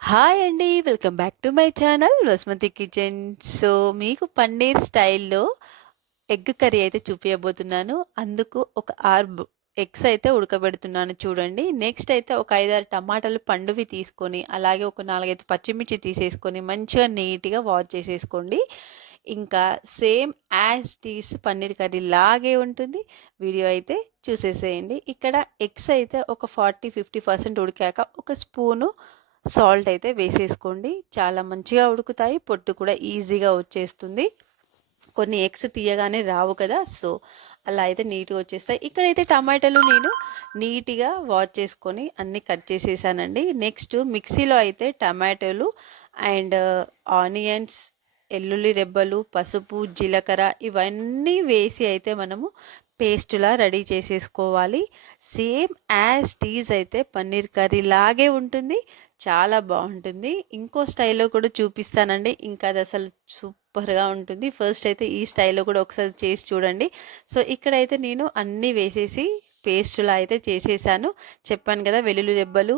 Hi అండి. Welcome back to my channel Vasumathi kitchen. So, మీకు పన్నీర్ స్టైల్‌లో ఎగ్ కర్రీ అయితే చూపియబోతున్నాను. అందుకు ఒక 6 ఎగ్స్ అయితే ఉడకబెడుతున్నాను చూడండి. నెక్స్ట్ అయితే ఒక 5, 6 టమాటాలు పండువి తీసుకొని, అలాగే ఒక 4, 5 పచ్చిమిర్చి తీసేసుకొని మంచిగా నీట్‌గా వాష్ చేసేసుకోండి. ఇంకా same as it is paneer curry లాగే ఉంటుంది. వీడియో అయితే చూసేసేయండి. ఇక్కడ ఎగ్స్ అయితే ఒక 40, 50% ఉడికాక ఒక స్పూను సాల్ట్ అయితే వేసేసుకోండి. చాలా మంచిగా ఉడుకుతాయి. పొట్టు కూడా ఈజీగా వచ్చేస్తుంది. కొన్ని ఎగ్స్ తీయగానే రావు కదా! సో, అలా అయితే నీట్‌గా వచ్చేస్తాయి. ఇక్కడైతే టమాటాలు నేను నీట్‌గా వాష్ చేసుకొని అన్నీ కట్ చేసేసానండి. నెక్స్ట్ మిక్సీలో అయితే టమాటాలు అండ్ ఆనియన్స్, ఎల్లుల్లి రెబ్బలు, పసుపు, జీలకర్ర ఇవన్నీ వేసి అయితే మనము పేస్ట్‌లా రెడీ చేసేసుకోవాలి. సేమ్ యాజ్ టీజ్ అయితే పన్నీర్ కర్రీ లాగే ఉంటుంది. చాలా బావుంటుంది. ఇంకో స్టైల్‌లో కూడా చూపిస్తానండి. ఇంకా అది అసలు సూపర్‌గా ఉంటుంది. ఫస్ట్ అయితే ఈ స్టైల్‌లో కూడా ఒకసారి చేసి చూడండి. సో, ఇక్కడైతే నేను అన్నీ వేసేసి పేస్ట్‌లా అయితే చేసేసాను. చెప్పాను కదా! వెల్లుల్లి రెబ్బలు,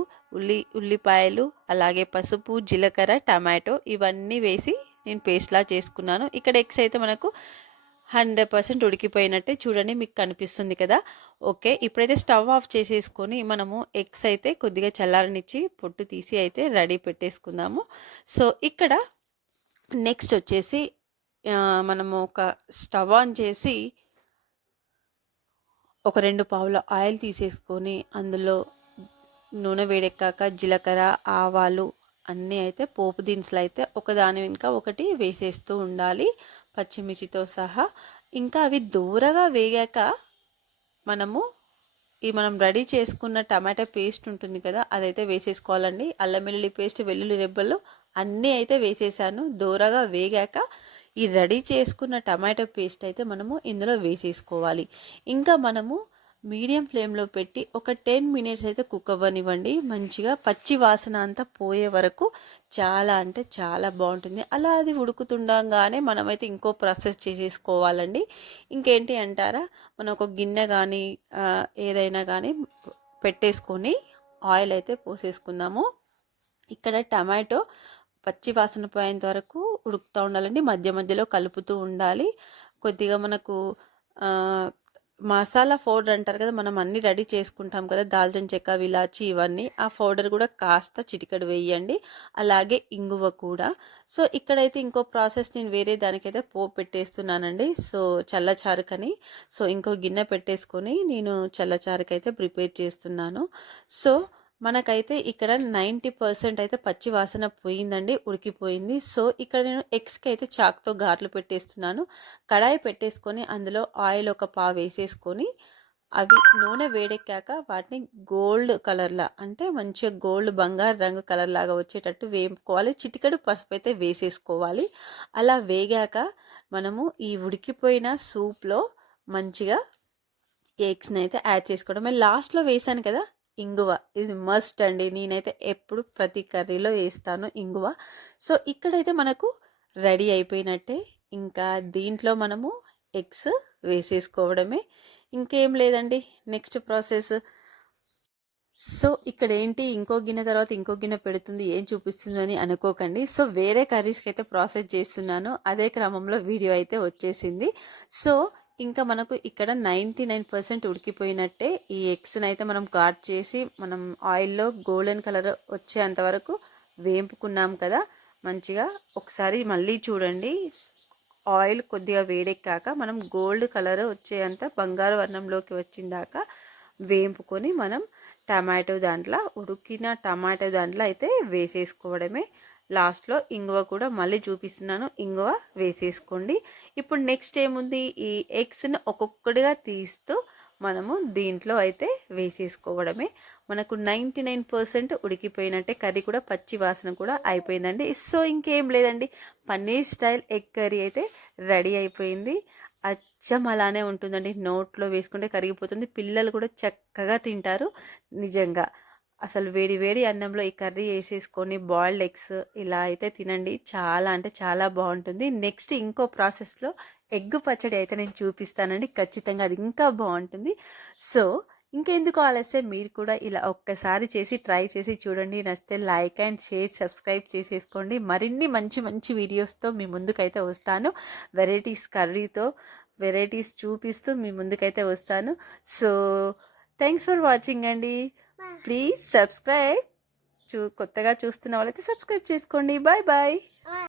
ఉల్లిపాయలు, అలాగే పసుపు, జీలకర్ర, టమాటో ఇవన్నీ వేసి నేను పేస్ట్‌లా చేసుకున్నాను. ఇక్కడ ఎగ్స్ అయితే మనకు 100% ఉడికిపోయినట్టే చూడండి, మీకు కనిపిస్తుంది కదా! ఓకే. ఇప్పుడైతే స్టవ్ ఆఫ్ చేసేసుకొని మనము ఎగ్స్ అయితే కొద్దిగా చల్లారనిచ్చి పొట్టు తీసి అయితే రెడీ పెట్టేసుకుందాము. సో, ఇక్కడ నెక్స్ట్ వచ్చేసి మనము ఒక స్టవ్ ఆన్ చేసి ఒక 2 పావుల ఆయిల్ తీసేసుకొని అందులో నూనె వేడెక్కాక జీలకర్ర, ఆవాలు అన్నీ అయితే పోపు దినుసులు అయితే ఒకదాని వెనుక ఒకటి వేసేస్తూ ఉండాలి పచ్చిమిర్చితో సహా. ఇంకా అవి దూరగా వేగాక మనము మనం రెడీ చేసుకున్న టమాటా పేస్ట్ ఉంటుంది కదా, అదైతే వేసేసుకోవాలండి. అల్లం వెల్లుల్లి పేస్ట్, వెల్లుల్లి రెబ్బలు అన్నీ అయితే వేసేసాను. దూరగా వేగాక ఈ రెడీ చేసుకున్న టమాటో పేస్ట్ అయితే మనము ఇందులో వేసేసుకోవాలి. ఇంకా మనము మీడియం ఫ్లేమ్లో పెట్టి ఒక 10 మినిట్స్ అయితే కుక్ అవ్వనివ్వండి. మంచిగా పచ్చి వాసన అంతా పోయే వరకు చాలా అంటే చాలా బాగుంటుంది. అలా అది ఉడుకుతుండగానే మనమైతే ఇంకో ప్రాసెస్ చేసేసుకోవాలండి. ఇంకేంటి అంటారా, మనం ఒక గిన్నె కానీ ఏదైనా కానీ పెట్టేసుకొని ఆయిల్ అయితే పోసేసుకుందాము. ఇక్కడ టమాటో పచ్చి వాసన పోయేంత వరకు ఉడుకుతూ ఉండాలండి. మధ్య మధ్యలో కలుపుతూ ఉండాలి. కొద్దిగా మనకు మసాలా పౌడర్ అంటారు కదా, మనం అన్నీ రెడీ చేసుకుంటాం కదా, దాల్చిన చెక్క, విలాచి ఇవన్నీ, ఆ పౌడర్ కూడా కాస్త చిటికెడు వేయండి. అలాగే ఇంగువ కూడా. సో, ఇక్కడైతే ఇంకో ప్రాసెస్ నేను వేరే దానికైతే పోపు పెట్టేస్తున్నానండి. సో, చల్లచారుకని. సో, ఇంకో గిన్నె పెట్టేసుకొని నేను చల్లచారుకైతే ప్రిపేర్ చేస్తున్నాను. సో, మనకైతే ఇక్కడ 90% అయితే పచ్చి వాసన పోయిందండి, ఉడికిపోయింది. సో, ఇక్కడ నేను ఎగ్స్కి అయితే చాక్తో ఘాట్లు పెట్టేస్తున్నాను. కడాయి పెట్టేసుకొని అందులో ఆయిల్ ఒక పావు వేసేసుకొని అవి నూనె వేడెక్కాక వాటిని గోల్డ్ కలర్లా, అంటే మంచిగా గోల్డ్ బంగారు రంగు కలర్ లాగా వచ్చేటట్టు వేపుకోవాలి. చిటికెడు పసుపు అయితే వేసేసుకోవాలి. అలా వేగాక మనము ఈ ఉడికిపోయిన సూప్లో మంచిగా ఎగ్స్ని అయితే యాడ్ చేసుకోవడం. లాస్ట్లో వేసాను కదా ఇంగువ, ఇది మస్ట్ అండి. నేనైతే ఎప్పుడు ప్రతి కర్రీలో వేస్తాను ఇంగువ. సో, ఇక్కడైతే మనకు రెడీ అయిపోయినట్టే. ఇంకా దీంట్లో మనము ఎగ్స్ వేసేసుకోవడమే, ఇంకేం లేదండి నెక్స్ట్ ప్రాసెస్. సో, ఇక్కడ ఏంటి ఇంకో గిన్నె తర్వాత ఇంకో గిన్నె పెడుతుంది ఏం చూపిస్తుందని అనుకోకండి. సో, వేరే కర్రీస్కి అయితే ప్రాసెస్ చేస్తున్నాను, అదే క్రమంలో వీడియో అయితే వచ్చేసింది. సో, ఇంకా మనకు ఇక్కడ 99% ఉడికిపోయినట్టే. ఈ ఎగ్స్ని అయితే మనం ఘాట్ చేసి మనం ఆయిల్లో గోల్డెన్ కలర్ వచ్చేంత వరకు వేపుకున్నాం కదా మంచిగా. ఒకసారి మళ్ళీ చూడండి. ఆయిల్ కొద్దిగా వేడెక్కాక మనం గోల్డ్ కలర్ వచ్చేంత బంగారు వర్ణంలోకి వచ్చిందాక వేపుకొని మనం టమాటో దాంట్లో, ఉడికిన టమాటో దాంట్లో అయితే వేసేసుకోవడమే. లాస్ట్లో ఇంగువ కూడా మళ్ళీ చూపిస్తున్నాను, ఇంగువ వేసేసుకోండి. ఇప్పుడు నెక్స్ట్ ఏముంది, ఈ ఎగ్స్ని ఒక్కొక్కటిగా తీస్తూ మనము దీంట్లో అయితే వేసేసుకోవడమే. మనకు 99% ఉడికిపోయినట్టే, కర్రీ కూడా పచ్చి వాసన కూడా అయిపోయిందండి. సో, ఇంకేం లేదండి, పన్నీర్ స్టైల్ ఎగ్ కర్రీ అయితే రెడీ అయిపోయింది. అచ్చం అలానే ఉంటుందండి, నోట్లో వేసుకుంటే కరిగిపోతుంది. పిల్లలు కూడా చక్కగా తింటారు. నిజంగా అసలు వేడి వేడి అన్నంలో ఈ కర్రీ వేసేసుకొని బాయిల్డ్ ఎగ్స్ ఇలా అయితే తినండి, చాలా అంటే చాలా బాగుంటుంది. నెక్స్ట్ ఇంకో ప్రాసెస్లో ఎగ్ పచ్చడి అయితే నేను చూపిస్తానండి, ఖచ్చితంగా అది ఇంకా బాగుంటుంది. సో, ఇంకెందుకు ఆలస్యం, మీరు కూడా ఇలా ఒక్కసారి చేసి ట్రై చేసి చూడండి. నచ్చితే లైక్ అండ్ షేర్ సబ్స్క్రైబ్ చేసేసుకోండి. మరిన్ని మంచి మంచి వీడియోస్తో మీ ముందుకైతే వస్తాను. వెరైటీస్ కర్రీతో వెరైటీస్ చూపిస్తూ మీ ముందుకైతే వస్తాను. సో థ్యాంక్స్ ఫర్ వాచింగ్ అండి. Please subscribe. కొత్తగా చూస్తున్న వాళ్ళైతే సబ్స్క్రైబ్ చేసుకోండి. Bye bye.